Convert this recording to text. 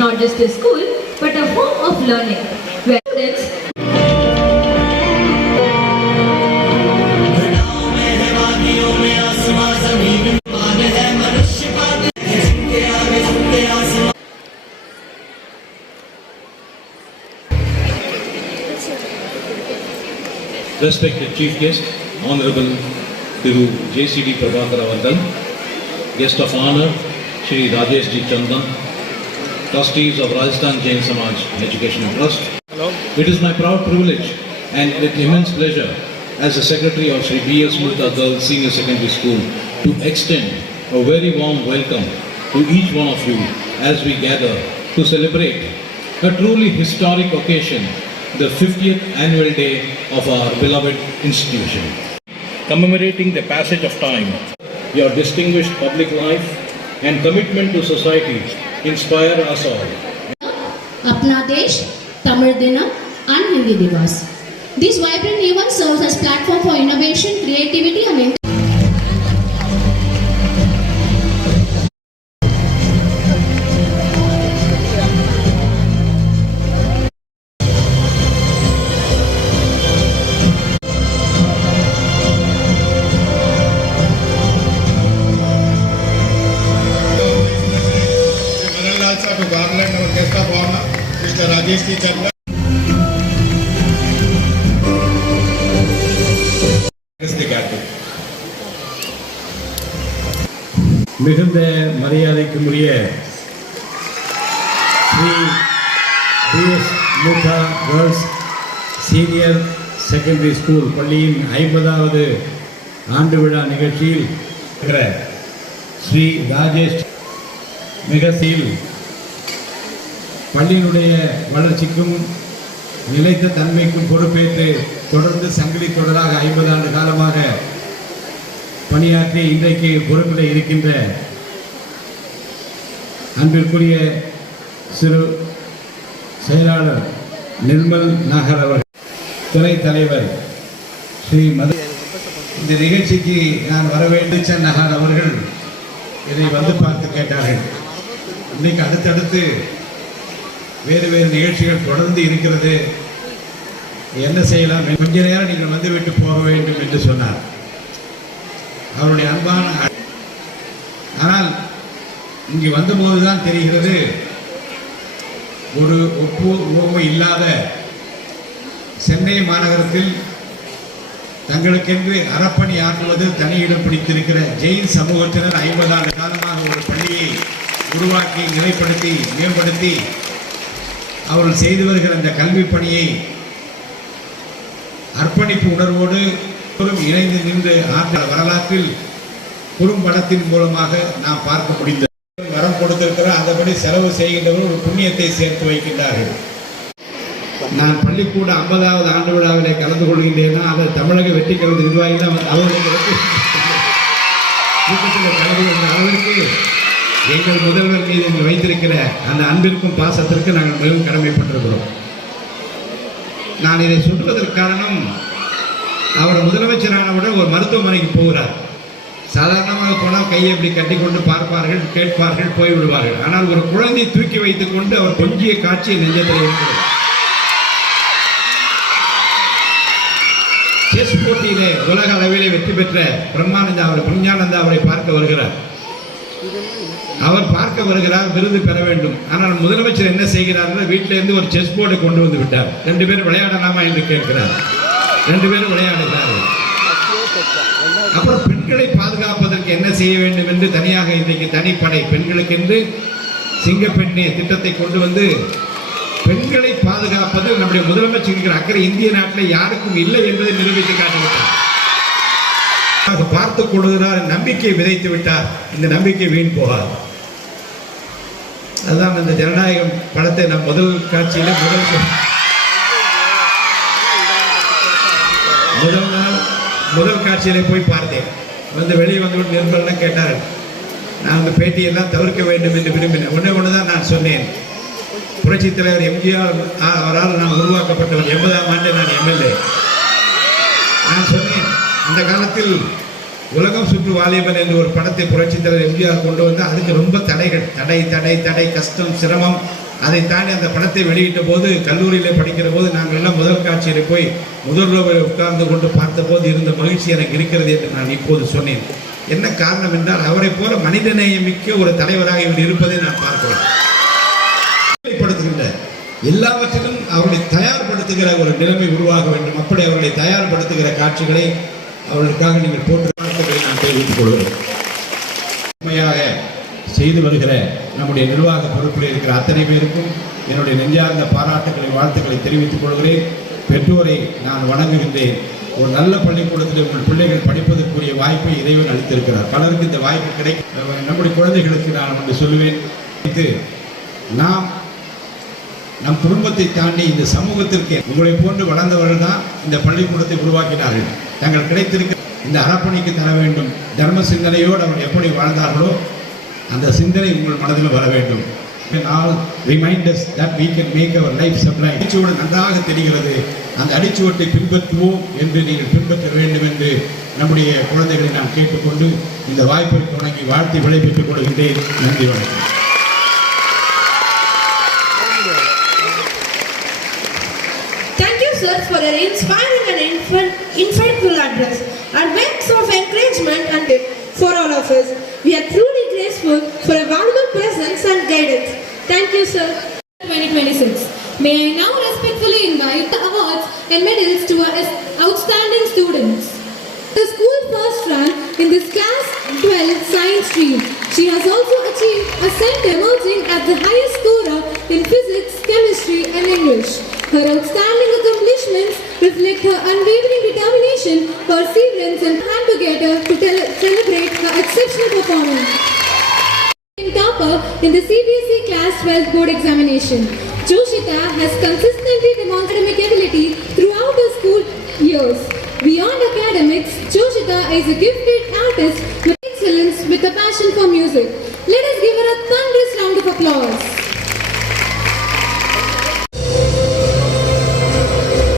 not just a school, but a home of learning, where students Respected Chief Guest, Honorable Thiru JCD Prabhakar Avardhan, Guest of Honor, Shri Rajesh G. Chandan, Trustees of Rajasthan Jain Samaj Educational Trust. Hello. It is my proud privilege and with immense pleasure as the Secretary of Shri B.S. Murtha Girls Senior Secondary School to extend a very warm welcome to each one of you as we gather to celebrate a truly historic occasion, the 50th annual day of our beloved institution. Commemorating the passage of time, your distinguished public life and commitment to society inspire us all. Apna Desh, Tamil Dinam and Hindi Divas. This vibrant event serves as platform for innovation, creativity and Garland, our guest of honor, Mr. Rajesh G. Chandan. மிகுந்த மரியாதைக்குரிய Shri PS Murtha girls senior secondary school பள்ளியின் 50வது ஆண்டு விழா நிகழ்ச்சியில் ஸ்ரீ ராஜேஷ் மிகசில் பள்ளியினுடைய வளர்ச்சிக்கும் நிலைத்த தன்மைக்கும் பொறுப்பேற்று தொடர்ந்து சங்கிலி தொடராக 50 ஆண்டு காலமாக பணியாற்றி இன்றைக்கு பொறுப்பில் இருக்கின்ற அன்பிற்குரிய சிறு செயலாளர் நிர்மல் நாகர் அவர்கள், துறை தலைவர் ஸ்ரீ மது, இந்த நிகழ்ச்சிக்கு நான் வரவேண்டிச்சன் நகர் அவர்கள் இதை வந்து பார்த்து கேட்டார்கள். இன்னைக்கு அடுத்தடுத்து வேறு வேறு நிகழ்ச்சிகள் தொடர்ந்து இருக்கிறது, என்ன செய்யலாம், கொஞ்ச நேரம் நீங்கள் வந்து விட்டு போக வேண்டும் என்று சொன்னார். அவருடைய அன்பான, ஆனால் இங்கு வந்தபோதுதான் தெரிகிறது ஒரு ஒப்புமை இல்லாத சென்னை மாநகரத்தில் தங்களுக்கென்று அறப்பணி ஆற்றுவது தனியிடம் பிடித்திருக்கிற ஜெயின் சமூகத்தினர் 50 ஆண்டு காலமாக ஒரு பள்ளியை உருவாக்கி நிலைப்படுத்தி மேம்படுத்தி அவர்கள் செய்து வருகிற அந்த கல்வி பணியை அர்ப்பணிப்பு உணர்வோடு இணைந்து நின்று ஆற்ற வரலாற்றில் குறும்படத்தின் மூலமாக நாம் பார்க்க முடிந்தது. வரம் கொடுத்திருக்கிற அதன்படி செலவு செய்கின்றவர்கள் ஒரு புண்ணியத்தை சேர்த்து வைக்கின்றார்கள். நான் பள்ளிக்கூட 50வது ஆண்டு விழாவிலே கலந்து கொள்கின்றேன்னா அது தமிழக வெற்றி கழக நிர்வாகிகள் அவர்களுடைய கலந்து கொண்ட அளவிற்கு எங்கள் முதல்வர் மீது வைத்திருக்கிற அந்த அன்பிற்கும் பாசத்திற்கு நாங்கள் மிகவும் கடமைப்பட்டிருக்கிறோம். நான் இதை சொல்வதற்கு காரணம், அவர் முதலமைச்சரானவுடன் ஒரு மருத்துவமனைக்கு போகிறார். சாதாரணமாக போனால் கையை இப்படி கட்டி கொண்டு பார்ப்பார்கள், கேட்பார்கள், போய்விடுவார்கள். ஆனால் ஒரு குழந்தை தூக்கி வைத்துக் கொண்டு அவர் கொஞ்சிய காட்சியை நெஞ்சத்தில் இருக்கிறார். செஸ் போட்டியிலே உலக அளவிலே வெற்றி பெற்ற பிரஞ்ஞானந்தா அவரை பார்க்க வருகிறார். அவர் பார்க்க வருகிறார், விருது பெற வேண்டும். ஆனால் முதலமைச்சர் என்ன செய்கிறார்கள், வீட்டிலிருந்து ஒரு செஸ் போர்டை கொண்டு வந்து விட்டார். 2 பேரும் விளையாடலாமா என்று கேட்கிறார். 2 பேரும் விளையாடுகிறார்கள். அப்புறம் பெண்களை பாதுகாப்பதற்கு என்ன செய்ய வேண்டும் என்று தனியாக இன்றைக்கு தனிப்படை பெண்களுக்கென்று சிங்கப்பெண்ணே திட்டத்தை கொண்டு வந்து பெண்களை பாதுகாப்பது நம்முடைய முதலமைச்சர் இருக்கிற அக்கறை இந்திய நாட்டில் யாருக்கும் இல்லை என்பதை நிரூபித்து காட்டிவிட்டார். பார்த்துக் கொள்கிறார், நம்பிக்கை விதைத்து விட்டார். இந்த நம்பிக்கை வீண் போகாது. அதுதான் இந்த ஜனநாயகம் படத்தை நான் முதல் காட்சியில முதல் காட்சியிலே போய் பார்த்தேன். வந்து வெளியே வந்து நிர்மலாம் கேட்டார்கள். நான் அந்த பேட்டியெல்லாம் தவிர்க்க வேண்டும் என்று விரும்பினேன். ஒன்று தான் நான் சொன்னேன், புரட்சித் தலைவர் எம்ஜிஆர் அவரால் நான் உருவாக்கப்பட்டவர். 80ஆம் ஆண்டு நான் எம்எல்ஏ. நான் சொன்னேன், அந்த காலத்தில் உலகம் சுற்று வாலிபன் என்று ஒரு படத்தை புரட்சித் தலைவர் எம்ஜிஆர் கொண்டு வந்து அதுக்கு ரொம்ப தடைகள், தடை கஷ்டம், சிரமம், அதை தாண்டி அந்த படத்தை வெளியிட்ட போது கல்லூரியில் படிக்கிற போது நாங்கள் எல்லாம் முதல் காட்சியில் போய் முதல்வரை உட்கார்ந்து கொண்டு பார்த்தபோது இருந்த மகிழ்ச்சி எனக்கு இருக்கிறது என்று நான் இப்போது சொன்னேன். என்ன காரணம் என்றால் அவரை போல மனிதநேயமிக்க ஒரு தலைவராக இவர் இருப்பதை நான் பார்க்கிறோம். எல்லாவற்றிலும் அவர்களை தயார்படுத்துகிற ஒரு நிலைமை உருவாக வேண்டும். அப்படி அவர்களை தயார்படுத்துகிற காட்சிகளை அவர்களுக்காக நீங்கள் போட்டு நான் தெரிவித்துக் கொள்கிறேன். உண்மையாக செய்து வருகிற நம்முடைய நிர்வாக பொறுப்பில் இருக்கிற அத்தனை பேருக்கும் என்னுடைய நெஞ்சார்ந்த பாராட்டுகளை வாழ்த்துக்களை தெரிவித்துக் கொள்கிறேன். பெற்றோரை நான் வணங்குகின்றேன். ஒரு நல்ல பள்ளிக்கூடத்தில் உங்கள் பிள்ளைகள் படிப்பதற்குரிய வாய்ப்பை இறைவன் அளித்திருக்கிறார். பலருக்கு இந்த வாய்ப்பு கிடைக்கும். நம்முடைய குழந்தைகளுக்கு நான் ஒன்று சொல்லுவேன். இது நாம் நம் குடும்பத்தை தாண்டி இந்த சமூகத்திற்கு உங்களை போன்று வளர்ந்தவர்கள் தான் இந்த பள்ளிக்கூடத்தை உருவாக்கினார்கள். தங்கள் கிடைத்திருக்க இந்த அறப்பணிக்கு தர வேண்டும். தர்ம சிந்தனையோடு அவர்கள் எப்படி வாழ்ந்தார்களோ அந்த சிந்தனை உங்கள் மனதில் வர வேண்டும். all remind us that we can make our life sublime. அடிச்சுவடு நன்றாக தெரிகிறது. அந்த அடிச்சுவட்டை பின்பற்றுவோம் என்று நீங்கள் பின்பற்ற வேண்டும் என்று நம்முடைய குழந்தைகளை நான் கேட்டுக்கொண்டு இந்த வாய்ப்பை வணங்கி வாழ்த்தி விடைபெற்றுக் கொள்கின்றேன். நன்றி, வணக்கம். For an inspiring and insightful address and words of encouragement and for all of us. We are truly grateful for a valuable presence and guidance. Thank you, sir. 2026. May I now respectfully invite the awards and medals to our outstanding students. The school first rank in this class 12 science stream. She has also achieved a center emerging as the highest scorer in physics, chemistry and English. Her outstanding accomplishments reflect her unwavering determination, perseverance and hand together to celebrate her exceptional performance. Topper in the CBSE Class 12 board examination. Joshita has consistently demonstrated academic ability throughout her school years. Beyond academics, Joshita is a gifted artist with excellence with a passion for music. Let us give her a thunderous round of applause.